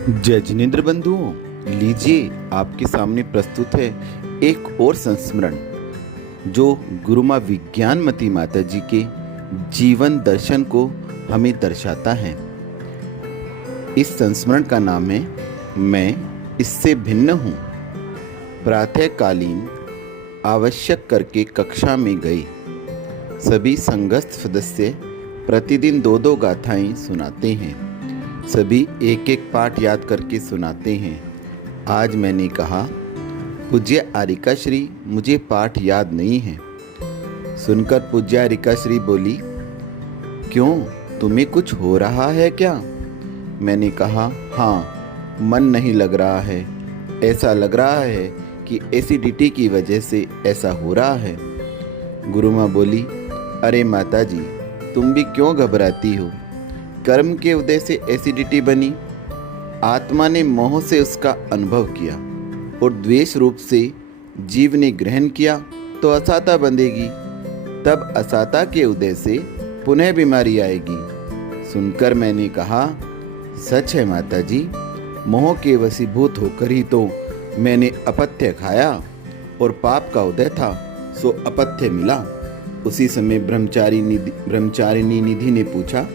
जय जिनेंद्र बंधुओं, लीजिए आपके सामने प्रस्तुत है एक और संस्मरण जो गुरु माँ विज्ञानमती माता जी के जीवन दर्शन को हमें दर्शाता है। इस संस्मरण का नाम है मैं इससे भिन्न हूँ। प्रातःकालीन आवश्यक करके कक्षा में गई। सभी संघस्थ सदस्य प्रतिदिन 2-2 गाथाएं सुनाते हैं। सभी एक एक पाठ याद करके सुनाते हैं। आज मैंने कहा, पूज्य आरिका श्री, मुझे पाठ याद नहीं है। सुनकर पूज्य आरिका श्री बोली, क्यों, तुम्हें कुछ हो रहा है क्या? मैंने कहा, हाँ, मन नहीं लग रहा है। ऐसा लग रहा है कि एसिडिटी की वजह से ऐसा हो रहा है। गुरु माँ बोली, अरे माता जी, तुम भी क्यों घबराती हो? कर्म के उदय से एसिडिटी बनी। आत्मा ने मोह से उसका अनुभव किया और द्वेष रूप से जीव ने ग्रहण किया तो असाता बंधेगी। तब असाता के उदय से पुनः बीमारी आएगी। सुनकर मैंने कहा, सच है माता जी, मोह के वशीभूत होकर ही तो मैंने अपथ्य खाया और पाप का उदय था सो अपथ्य मिला। उसी समय ब्रह्मचारिणी निधि ने पूछा,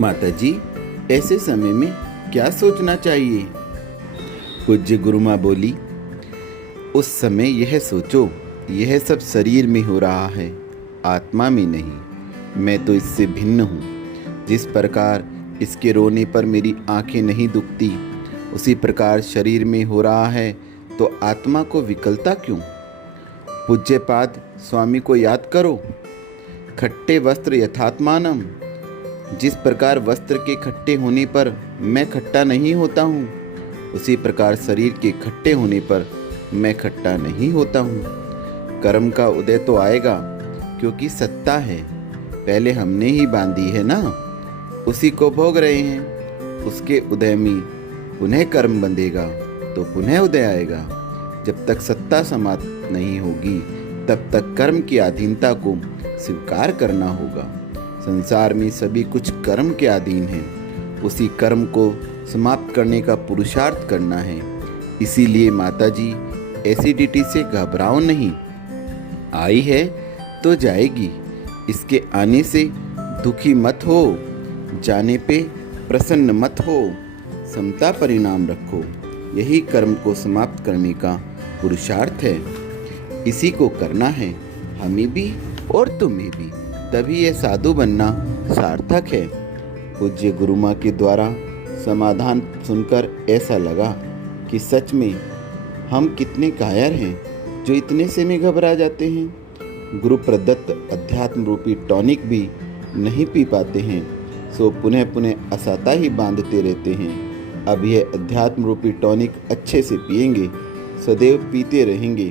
माता जी, ऐसे समय में क्या सोचना चाहिए? पूज्य गुरु माँ बोली, उस समय यह सोचो, यह सब शरीर में हो रहा है, आत्मा में नहीं। मैं तो इससे भिन्न हूँ। जिस प्रकार इसके रोने पर मेरी आंखें नहीं दुखती, उसी प्रकार शरीर में हो रहा है, तो आत्मा को विकलता क्यों? पूज्यपाद स्वामी को याद करो, खट्टे वस्त्र यथात्मानम। जिस प्रकार वस्त्र के खट्टे होने पर मैं खट्टा नहीं होता हूँ, उसी प्रकार शरीर के खट्टे होने पर मैं खट्टा नहीं होता हूँ। कर्म का उदय तो आएगा, क्योंकि सत्ता है, पहले हमने ही बांधी है ना, उसी को भोग रहे हैं। उसके उदय में पुनः कर्म बंधेगा तो पुनः उदय आएगा। जब तक सत्ता समाप्त नहीं होगी, तब तक कर्म की अधीनता को स्वीकार करना होगा। संसार में सभी कुछ कर्म के अधीन है, उसी कर्म को समाप्त करने का पुरुषार्थ करना है। इसीलिए माता जी, एसिडिटी से घबराओ नहीं, आई है तो जाएगी। इसके आने से दुखी मत हो, जाने पे प्रसन्न मत हो। समता परिणाम रखो, यही कर्म को समाप्त करने का पुरुषार्थ है। इसी को करना है, हमें भी और तुम्हें भी, तभी यह साधु बनना सार्थक है। पूज्य गुरु माँ के द्वारा समाधान सुनकर ऐसा लगा कि सच में हम कितने कायर हैं जो इतने से में घबरा जाते हैं। गुरु प्रदत्त अध्यात्म रूपी टॉनिक भी नहीं पी पाते हैं, सो पुनः पुनः असाता ही बांधते रहते हैं। अब यह अध्यात्म रूपी टॉनिक अच्छे से पिएंगे, सदैव पीते रहेंगे,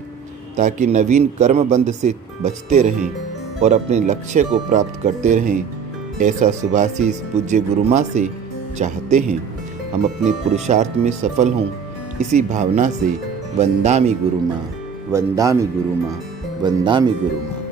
ताकि नवीन कर्म बंध से बचते रहें और अपने लक्ष्य को प्राप्त करते रहें। ऐसा शुभाशीष पूज्य गुरु माँ से चाहते हैं। हम अपने पुरुषार्थ में सफल हों, इसी भावना से वंदामि गुरु माँ, वंदामि गुरु माँ, वंदामि गुरु माँ।